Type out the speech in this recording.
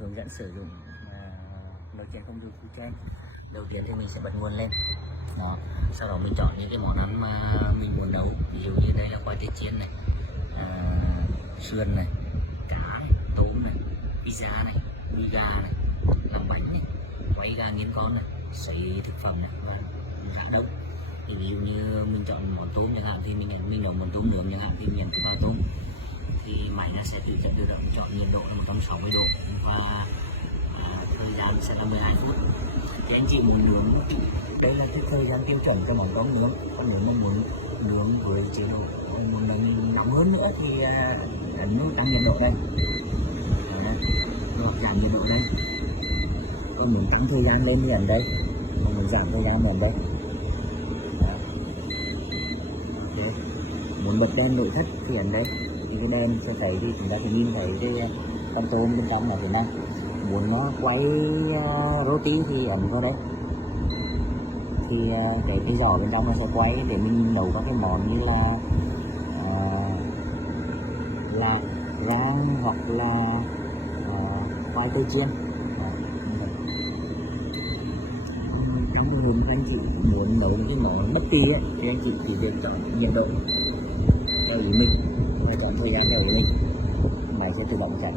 hướng dẫn sử dụng nồi chiên không dầu Fusen. Đầu tiên thì mình sẽ bật nguồn lên đó, sau đó mình chọn những cái món ăn mà mình muốn nấu, ví dụ như đây là khoai tây chiên này, sườn này, cá này, tôm này, pizza này, đùi gà này, làm bánh này, quay gà nghiến con này, sấy thực phẩm này và rã đông. Thì ví dụ như mình chọn món tôm chẳng hạn thì mình nấu món tôm nướng chẳng hạn thì mình vào tôm thì máy nó sẽ tự động chọn nhiệt độ là 160 độ và thời gian sẽ là 12 phút. Thì anh chị muốn nướng, đây là cái thời gian tiêu chuẩn cho món tôm nướng. Còn nếu mà muốn nướng với chế độ muốn nóng hơn nữa thì ấn nút tăng nhiệt độ đây, hoặc giảm nhiệt độ đây. Còn muốn tăng thời gian lên thì ấn đây, còn muốn giảm thời gian thì ấn đây. Okay. Muốn bật đèn nội thất thì ấn đây, thì cái đèn sẽ thấy thì chúng ta sẽ nhìn thấy cái con tôm bên trong là thế này. Muốn nó quay roti thì ấn vào đây, thì cái giỏ bên trong nó sẽ quay để mình nấu các cái món như là rang hoặc là khoai tây chiên. Trong trường hợp anh chị muốn nấu những cái món bất kỳ ấy, thì anh chị chỉ việc chọn nhiệt độ theo ý mình và chọn thời gian theo ý mình, máy sẽ tự động chạy.